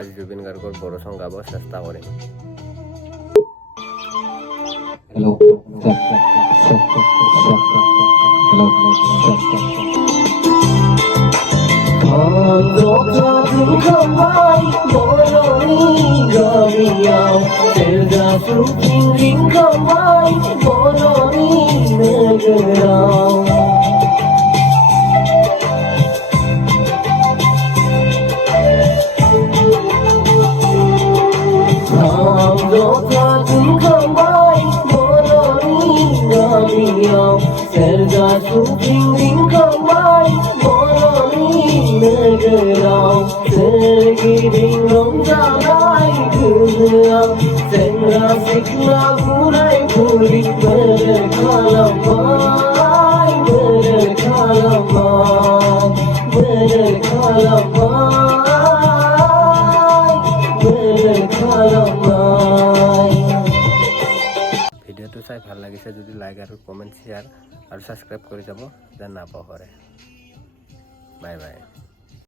আজি জুবিন গাৰ্গৰ বড়ো চং গাব চেষ্টা কৰিম। Hello. ভিডিঅ'টো চাই ভাল লাগিছে যদি লাইক আৰু কমেণ্ট শ্বেয়াৰ আৰু ছাবস্ক্ৰাইব কৰি যাব যেন নাপাহৰে। Bye by.